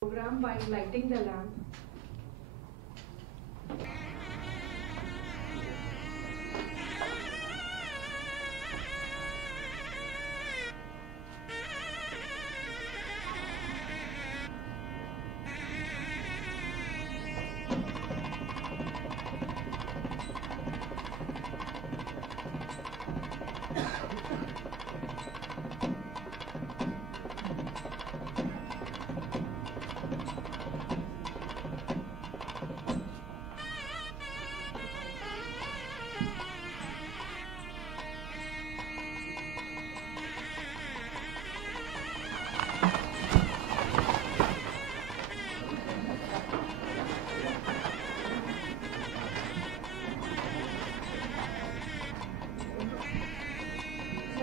Program by lighting the lamp.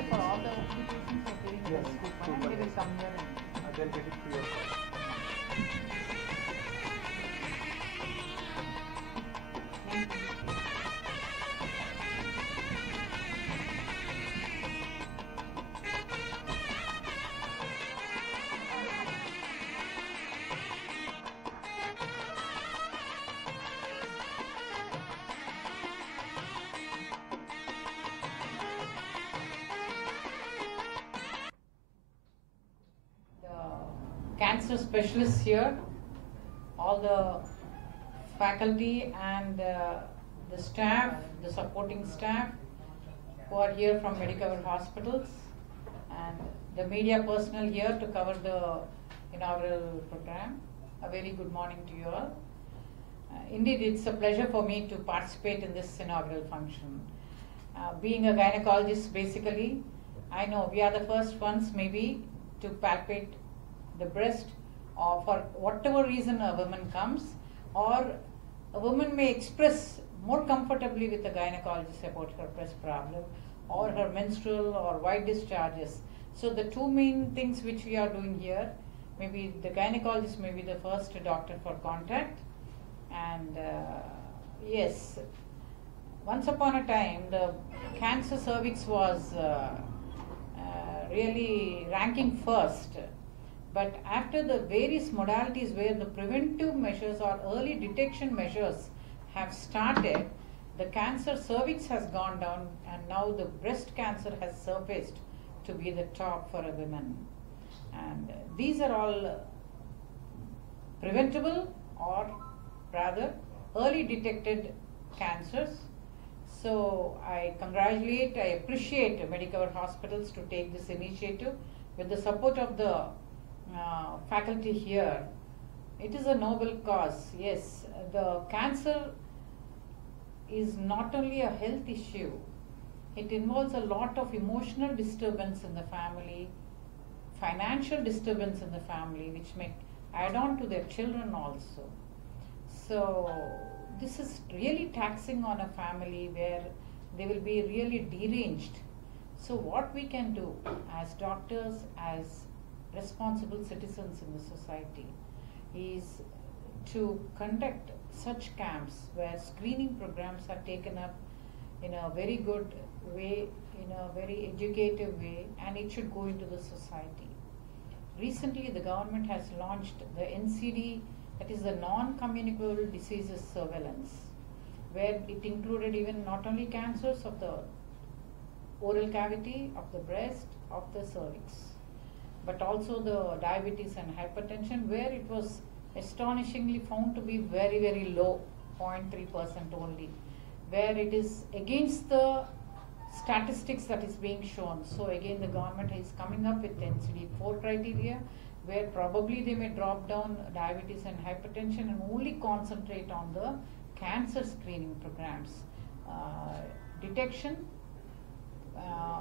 For all the applications are giving Yes, this good coupon, coupon, they will yes. come here and They'll get it free of cost. the cancer specialists here, all the faculty and the staff, the supporting staff who are here from Medicover Hospitals, and the media personnel here to cover the inaugural program. A very good morning to you all. Indeed, it's a pleasure for me to participate in this inaugural function. Being a gynecologist, basically, I know we are the first ones maybe to palpate the breast, or for whatever reason a woman comes, or a woman may express more comfortably with a gynecologist about her breast problem or her menstrual or white discharges. So the two main things which we are doing here, maybe the gynecologist may be the first doctor for contact, and yes, once upon a time the cancer cervix was really ranking first, but after the various modalities where the preventive measures or early detection measures have started, the cancer cervix has gone down, and now the breast cancer has surfaced to be the top for a woman. And these are all preventable, or rather early detected cancers. So I congratulate, I appreciate Medicover Hospitals to take this initiative with the support of the faculty here. It is a noble cause. Yes, the cancer is not only a health issue, it involves a lot of emotional disturbance in the family, financial disturbance in the family, which may add on to their children also. So this is really taxing on a family where they will be really deranged. So what we can do as doctors, as responsible citizens in the society, is to conduct such camps where screening programs are taken up in a very good way, in a very educative way, and it should go into the society. Recently, the government has launched the NCD, that is the non-communicable diseases surveillance, where it included even not only cancers of the oral cavity, of the breast, of the cervix, but also the diabetes and hypertension, where it was astonishingly found to be very, very low, 0.3% only, where it is against the statistics that is being shown. So again, the government is coming up with NCD 4 criteria, where probably they may drop down diabetes and hypertension and only concentrate on the cancer screening programs. Detection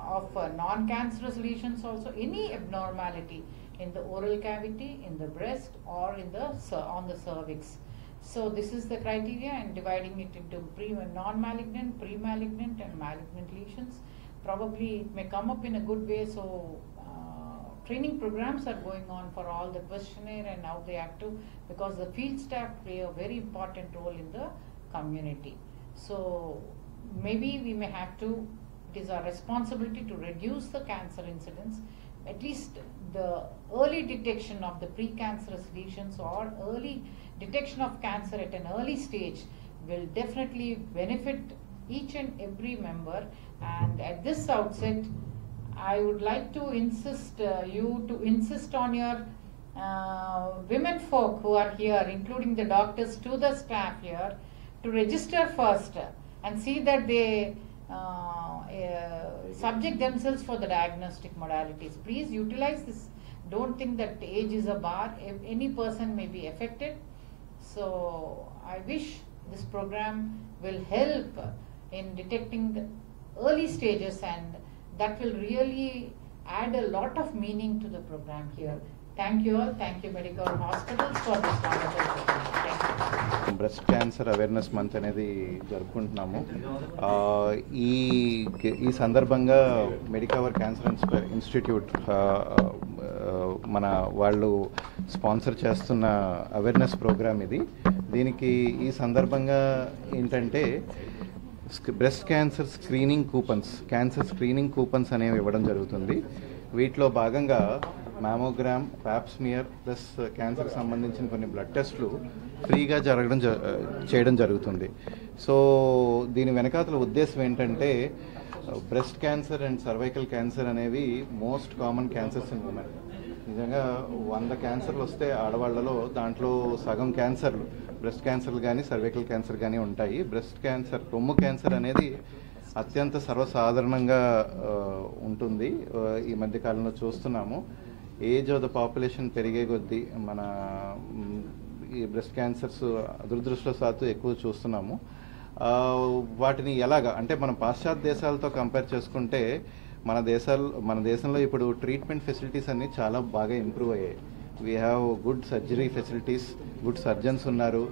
of non-cancerous lesions also, any abnormality in the oral cavity, in the breast, or in the on the cervix. So this is the criteria, and dividing it into non-malignant, pre-malignant and malignant lesions. probably it may come up in a good way. So training programs are going on for all the questionnaire and how they have to, because the field staff play a very important role in the community. So maybe we may have to, it is our responsibility to reduce the cancer incidence, at least the early detection of the precancerous lesions or early detection of cancer at an early stage will definitely benefit each and every member. And at this outset, I would like to insist you to insist on your women folk who are here, including the doctors, to the staff here, to register first and see that they subject themselves for the diagnostic modalities. Please utilize this. Don't think that age is a bar. If any person may be affected. So I wish this program will help in detecting the early stages, and that will really add a lot of meaning to the program here. Thank you all. Thank you Medicover Hospitals for this wonderful program. Thank you. Breast cancer awareness month అనేది జరుపుకుంటున్నాము. ఈ సందర్భంగా Medicover cancer institute మన వాళ్ళు sponsor చేస్తున్న awareness programme ఇది. దీనికి ఈ సందర్భంగా ఏంటంటే బ్రెస్ట్ క్యాన్సర్ స్క్రీనింగ్ కూపన్స్ అనేవి ఇవ్వడం జరుగుతుంది. వీటిలో భాగంగా మ్యామోగ్రామ్, ప్యాప్స్మియర్ ప్లస్ క్యాన్సర్కి సంబంధించిన కొన్ని బ్లడ్ టెస్టులు ఫ్రీగా చేయడం జరుగుతుంది. సో దీని వెనకాతల ఉద్దేశం ఏంటంటే breast cancer and cervical cancer అనేవి most common cancers in women. నిజంగా 100 క్యాన్సర్లు వస్తే ఆడవాళ్లలో దాంట్లో సగం క్యాన్సర్లు బ్రెస్ట్ క్యాన్సర్లు కానీ సర్వైకల్ క్యాన్సర్ కానీ ఉంటాయి. బ్రెస్ట్ క్యాన్సర్, రొమ్ము క్యాన్సర్ అనేది అత్యంత సర్వసాధారణంగా ఉంటుంది. ఈ మధ్యకాలంలో చూస్తున్నాము. ఏజ్ ఆఫ్ ద పాపులేషన్ పెరిగే కొద్దీ మన ఈ బ్రెస్ట్ క్యాన్సర్స్ దురదృష్టవశాత్తు ఎక్కువ చూస్తున్నాము. వాటిని ఎలాగా అంటే మనం పాశ్చాత్య దేశాలతో కంపేర్ చేసుకుంటే మన దేశంలో ఇప్పుడు ట్రీట్మెంట్ ఫెసిలిటీస్ అన్నీ చాలా బాగా ఇంప్రూవ్ అయ్యాయి. We have good surgery facilities, good surgeons ఉన్నారు.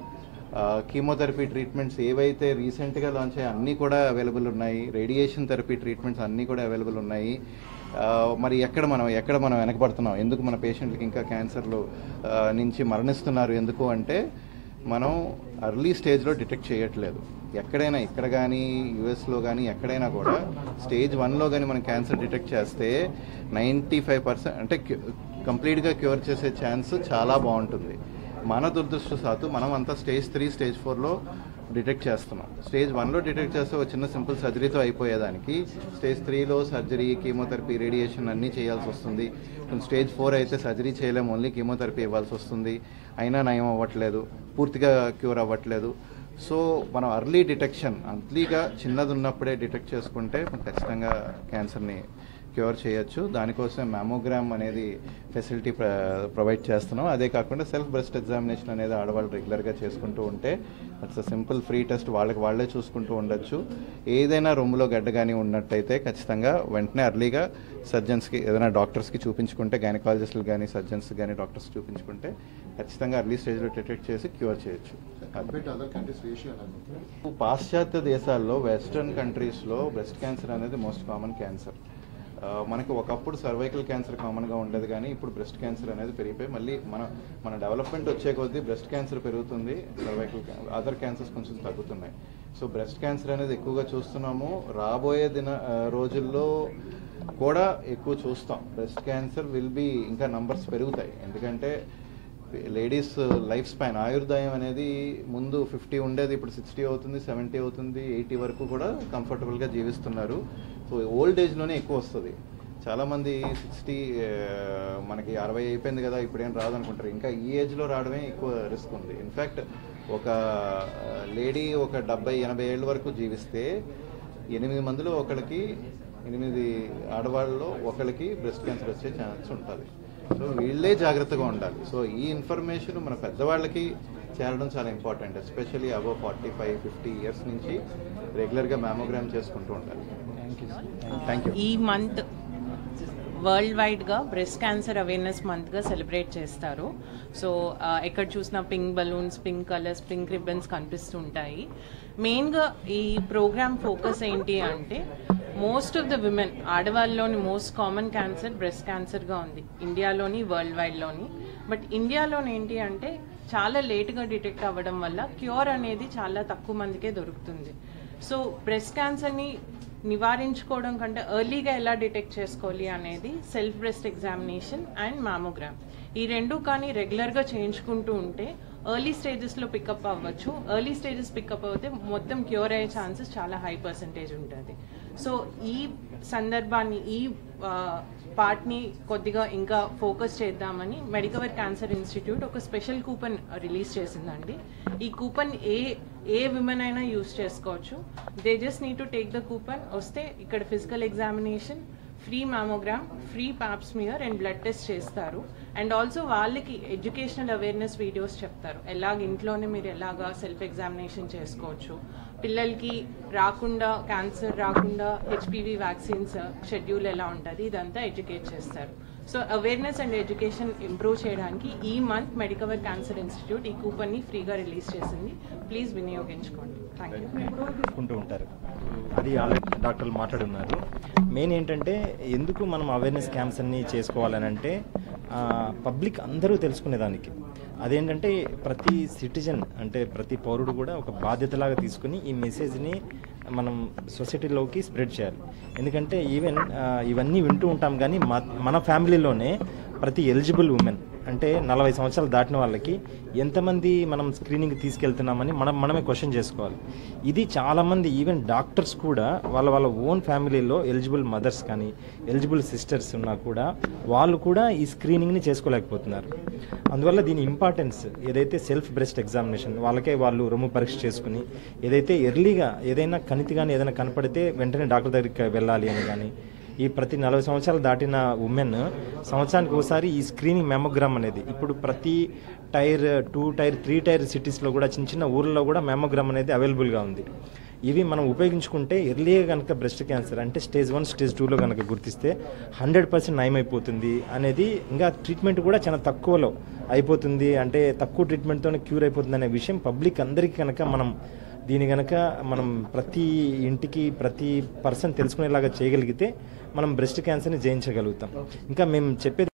కీమోథెరపీ ట్రీట్మెంట్స్ ఏవైతే రీసెంట్గా లాంచ్ అయ్యాయి అన్నీ కూడా అవైలబుల్ ఉన్నాయి. రేడియేషన్ థెరపీ ట్రీట్మెంట్స్ అన్నీ కూడా అవైలబుల్ ఉన్నాయి. మరి ఎక్కడ మనం వెనకబడుతున్నాం? ఎందుకు మన పేషెంట్లకి ఇంకా క్యాన్సర్లు నుంచి మరణిస్తున్నారు? ఎందుకు అంటే మనం అర్లీ స్టేజ్లో డిటెక్ట్ చేయట్లేదు. ఎక్కడైనా, ఇక్కడ కానీ యూఎస్లో కానీ ఎక్కడైనా కూడా స్టేజ్ 1లో కానీ మనం క్యాన్సర్ డిటెక్ట్ చేస్తే 95% అంటే కంప్లీట్గా క్యూర్ చేసే ఛాన్స్ చాలా బాగుంటుంది. మన దురదృష్టవశాత్తు మనం అంతా స్టేజ్ 3, స్టేజ్ 4లో డిటెక్ట్ చేస్తున్నాం. స్టేజ్ 1లో డిటెక్ట్ చేస్తే ఒక చిన్న సింపుల్ సర్జరీతో అయిపోయేదానికి స్టేజ్ 3లో సర్జరీ, కీమోథెరపీ, రేడియేషన్ అన్నీ చేయాల్సి వస్తుంది. స్టేజ్ 4 అయితే సర్జరీ చేయలేము, ఓన్లీ కీమోథెరపీ ఇవ్వాల్సి వస్తుంది. అయినా నయం అవ్వట్లేదు, పూర్తిగా క్యూర్ అవ్వట్లేదు. సో మనం అర్లీ డిటెక్షన్, అర్లీగా చిన్నది ఉన్నప్పుడే డిటెక్ట్ చేసుకుంటే ఖచ్చితంగా క్యాన్సర్ని క్యూర్ చేయొచ్చు. దానికోసం మ్యామోగ్రామ్ అనేది ఫెసిలిటీ ప్రొవైడ్ చేస్తున్నాం. అదే కాకుండా సెల్ఫ్ బ్రెస్ట్ ఎగ్జామినేషన్ అనేది ఆడవాళ్ళు రెగ్యులర్గా చేసుకుంటూ ఉంటే అట్స్ సింపుల్ ఫ్రీ టెస్ట్, వాళ్ళే చూసుకుంటూ ఉండొచ్చు. ఏదైనా రొమ్ములో గడ్డ కానీ ఉన్నట్టయితే ఖచ్చితంగా వెంటనే అర్లీగా సర్జన్స్కి, ఏదైనా డాక్టర్స్కి చూపించుకుంటే, గైనకాలజిస్టులు కానీ సర్జన్స్ కానీ డాక్టర్స్ చూపించుకుంటే ఖచ్చితంగా అర్లీ స్టేజ్లో డిటెక్ట్ చేసి క్యూర్ చేయొచ్చు. పాశ్చాత్య దేశాల్లో, వెస్టర్న్ కంట్రీస్లో బ్రెస్ట్ క్యాన్సర్ అనేది మోస్ట్ కామన్ క్యాన్సర్. మనకి ఒకప్పుడు సర్వైకల్ క్యాన్సర్ కామన్గా ఉండేది, కానీ ఇప్పుడు బ్రెస్ట్ క్యాన్సర్ అనేది పెరిగిపోయి మళ్ళీ మన డెవలప్మెంట్ వచ్చే కొద్దీ బ్రెస్ట్ క్యాన్సర్ పెరుగుతుంది, సర్వైకల్ అదర్ క్యాన్సర్స్ కొంచెం తగ్గుతున్నాయి. సో బ్రెస్ట్ క్యాన్సర్ అనేది ఎక్కువగా చూస్తున్నాము. రాబోయే రోజుల్లో కూడా ఎక్కువ చూస్తాం. బ్రెస్ట్ క్యాన్సర్ ఇంకా నంబర్స్ పెరుగుతాయి. ఎందుకంటే లేడీస్ లైఫ్ స్పాన్, ఆయుర్దాయం అనేది ముందు 50 ఉండేది, ఇప్పుడు 60 అవుతుంది, 70 అవుతుంది, 80 వరకు కూడా కంఫర్టబుల్గా జీవిస్తున్నారు. సో ఓల్డ్ ఏజ్లోనే ఎక్కువ వస్తుంది. చాలామంది 60 మనకి 60 అయిపోయింది కదా ఇప్పుడేం రాదనుకుంటారు. ఇంకా ఈ ఏజ్లో రావడమే ఎక్కువ రిస్క్ ఉంది. ఇన్ఫ్యాక్ట్ ఒక లేడీ ఒక 70-80 ఏళ్ళ వరకు జీవిస్తే 8 మందిలో ఒకళ్ళకి, 8 ఆడవాళ్ళలో ఒకళ్ళకి బ్రెస్ట్ క్యాన్సర్ వచ్చే ఛాన్స్ ఉంటుంది. సో వీళ్ళే జాగ్రత్తగా ఉండాలి. సో ఈ ఇన్ఫర్మేషన్ మన పెద్దవాళ్ళకి చేరడం చాలా ఇంపార్టెంట్. ఎస్పెషల్లీ అబవ్ 45-50 ఇయర్స్ నుంచి రెగ్యులర్గా మ్యామోగ్రామ్ చేసుకుంటూ ఉండాలి. Thank you. ఈ మంత్ వరల్డ్ వైడ్గా బ్రెస్ట్ క్యాన్సర్ అవేర్నెస్ మంత్గా సెలబ్రేట్ చేస్తారు. సో ఎక్కడ చూసినా pink balloons, pink colours, pink ribbons కనిపిస్తుంటాయి. మెయిన్గా ఈ ప్రోగ్రామ్ ఫోకస్ ఏంటి అంటే మోస్ట్ ఆఫ్ ద విమెన్ ఆడవాళ్ళలోని మోస్ట్ కామన్ క్యాన్సర్ బ్రెస్ట్ క్యాన్సర్గా ఉంది ఇండియాలోని వరల్డ్ వైడ్లోని. బట్ ఇండియాలోని ఏంటి అంటే చాలా లేట్గా డిటెక్ట్ అవ్వడం వల్ల క్యూర్ అనేది చాలా తక్కువ మందికే దొరుకుతుంది. సో బ్రెస్ట్ క్యాన్సర్ని నివారించుకోవడం కంటే ఎర్లీగా ఎలా డిటెక్ట్ చేసుకోవాలి అనేది self breast examination and mammogram. ఈ రెండు కానీ రెగ్యులర్గా చేయించుకుంటూ ఉంటే ఎర్లీ స్టేజెస్లో పికప్ అవ్వచ్చు. ఎర్లీ స్టేజెస్ పికప్ అవుతే మొత్తం క్యూర్ అయ్యే ఛాన్సెస్ చాలా హై పర్సంటేజ్ ఉంటుంది. సో ఈ సందర్భాన్ని ఈ పార్ట్ని కొద్దిగా ఇంకా ఫోకస్ చేద్దామని మెడికవర్ క్యాన్సర్ ఇన్స్టిట్యూట్ ఒక స్పెషల్ కూపన్ రిలీజ్ చేసిందండి. ఈ కూపన్ ఏ విమెన్ అయినా యూజ్ చేసుకోవచ్చు. They just need to take the coupon. వస్తే ఇక్కడ physical examination, free mammogram, free pop smear and blood test చేస్తారు. అండ్ ఆల్సో వాళ్ళకి ఎడ్యుకేషనల్ అవేర్నెస్ వీడియోస్ చెప్తారు. ఇంట్లోనే మీరు ఎలాగా సెల్ఫ్ ఎగ్జామినేషన్ చేసుకోవచ్చు, పిల్లలకి రాకుండా క్యాన్సర్ రాకుండా హెచ్పివి వ్యాక్సిన్స్ షెడ్యూల్ ఎలా ఉంటుంది, ఇదంతా ఎడ్యుకేట్ చేస్తారు. So awareness and education improve చేయడానికి ఈ మంత్ మెడికవర్ క్యాన్సర్ ఇన్స్టిట్యూట్ ఈ కూపన్ని ఫ్రీగా రిలీజ్ చేసింది. ప్లీజ్ వినియోగించుకోండి. Thank you. ఉంటారు అది ఆల్రెడీ డాక్టర్లు మాట్లాడున్నారు. మెయిన్ ఏంటంటే ఎందుకు మనం అవేర్నెస్ క్యాంప్స్ అన్ని చేసుకోవాలని అంటే పబ్లిక్ అందరూ తెలుసుకునేదానికి. అదేంటంటే ప్రతి సిటిజన్ అంటే ప్రతి పౌరుడు కూడా ఒక బాధ్యతలాగా తీసుకుని ఈ మెసేజ్ని మనం సొసైటీలోకి స్ప్రెడ్ చేయాలి. ఎందుకంటే ఈవెన్ ఇవన్నీ వింటూ ఉంటాం కానీ మన ఫ్యామిలీలోనే ప్రతి ఎలిజిబుల్ ఉమెన్ అంటే 40 సంవత్సరాలు దాటిన వాళ్ళకి ఎంతమంది మనం స్క్రీనింగ్ తీసుకెళ్తున్నామని మనమే క్వశ్చన్ చేసుకోవాలి. ఇది చాలామంది ఈవెన్ డాక్టర్స్ కూడా వాళ్ళ ఓన్ ఫ్యామిలీలో ఎలిజిబుల్ మదర్స్ కానీ ఎలిజిబుల్ సిస్టర్స్ ఉన్నా కూడా వాళ్ళు కూడా ఈ స్క్రీనింగ్ని చేసుకోలేకపోతున్నారు. అందువల్ల దీని ఇంపార్టెన్స్ ఏదైతే సెల్ఫ్ బ్రెస్ట్ ఎగ్జామినేషన్ వాళ్ళకే వాళ్ళు రొమ్ము పరీక్ష చేసుకుని ఏదైతే ఎర్లీగా ఏదైనా కణితి కానీ ఏదైనా కనపడితే వెంటనే డాక్టర్ దగ్గరికి వెళ్ళాలి అని కానీ ఈ ప్రతి 40 సంవత్సరాలు దాటిన ఉమెన్ సంవత్సరానికి ఒకసారి ఈ స్క్రీనింగ్ మ్యామోగ్రామ్ అనేది ఇప్పుడు ప్రతి టైర్ 2 టైర్ 3 టైర్ సిటీస్లో కూడా చిన్న ఊర్లో కూడా మ్యామోగ్రామ్ అనేది అవైలబుల్గా ఉంది. ఇవి మనం ఉపయోగించుకుంటే ఎర్లీగా కనుక బ్రెస్ట్ క్యాన్సర్ అంటే స్టేజ్ 1 స్టేజ్ 2లో కనుక గుర్తిస్తే 100% నయమైపోతుంది అనేది, ఇంకా ట్రీట్మెంట్ కూడా చాలా తక్కువలో అయిపోతుంది అంటే తక్కువ ట్రీట్మెంట్తోనే క్యూర్ అయిపోతుంది అనే విషయం పబ్లిక్ అందరికీ కనుక దీని కనుక మనం ప్రతి ఇంటికి ప్రతి పర్సన్ తెలుసుకునేలాగా చేయగలిగితే మనం బ్రెస్ట్ క్యాన్సర్ని జయించగలుగుతాం. ఇంకా మేము చెప్పేది